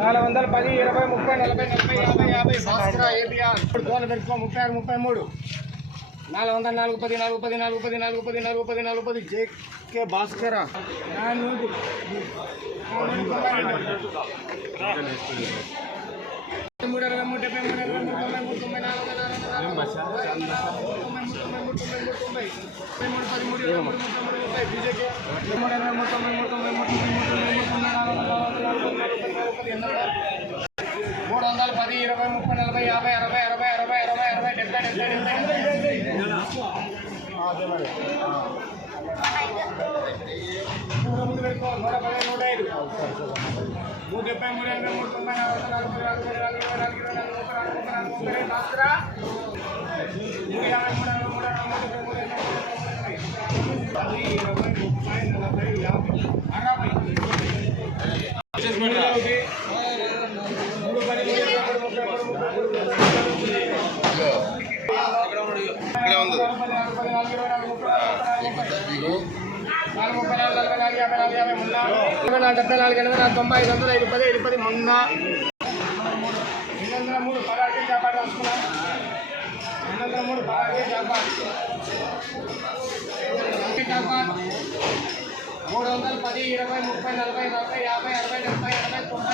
నాలుగు వందల పది ఇరవై ముప్పై నలభై నలభై యాభై యాభై భాస్కర ఏబిఆర్ దోల పెట్టుకో ముప్పై ఆరు ముప్పై మూడు నాలుగు వందల నాలుగు పది నాలుగు పది నాలుగు పది నాలుగు పది నాలుగు పది నాలుగు పది జేకే భాస్కర మూడు అరవై మూడు డెబ్బై మూడు అరవై మూడు తొంభై మూడు తొంభై నాలుగు తొంభై మూడు తొంభై మూడు తొంభై మూడు తొంభై తొంభై మూడు పది మూడు ఇరవై మూడు తొంభై ముప్పై బీజేకే మూడు అరవై మూడు తొంభై మూడు తొంభై మూడు తొంభై మూడు తొంభై మూడు తొంభై నాలుగు వందల నాలుగు వందల నలభై నలభై ఎనభై మూడు వందల పది ఇరవై ముప్పై నలభై యాభై అరవై అరవై అరవై అరవై అరవై డెబ్బై డెబ్బై డెబ్బై నూట ముందు పెట్టుకో నూట పది నూట ఐదు నూట డెబ్బై మూడు ఎనభై మూడు తొంభై నాలుగు వందల నలభై నాలుగు నాలుగు ఇరవై నాలుగు ఇరవై నాలుగు ముప్పై నాలుగు ముప్పై నాలుగు ముప్పై రెండు భాస్కరా నూట యాభై మూడు అరవై మూడు అరవై మూడు డెబ్బై మూడు ఎనభై మూడు పది ఇరవై ముప్పై నలభై యాభై అరవై డెబ్బై నాలుగు ఎనభై నాలుగు తొంభై ఐదు వందలు ఐదు పది ఐదు పది మొన్న రెండు వందల మూడు పదార్థం చేపాటు రాసుకున్నాం రెండు వందల మూడు పదార్థం చేపాటు మూడు వందల పది ఇరవై ముప్పై నలభై నలభై యాభై అరవై డెబ్బై ఎనభై తొంభై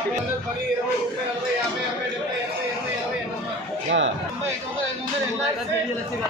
నాలుగు వందల పది పది ఇరవై ఇరవై ముప్పై ముప్పై ముప్పై యాభై వందల పది ఇరవై ముప్పై నలభై యాభై అరవై డెబ్బై ఎనభై ఎనభై ఎనభై ఎనభై తొంభై ఐదు వందలు ఐదు వందలు ఎనభై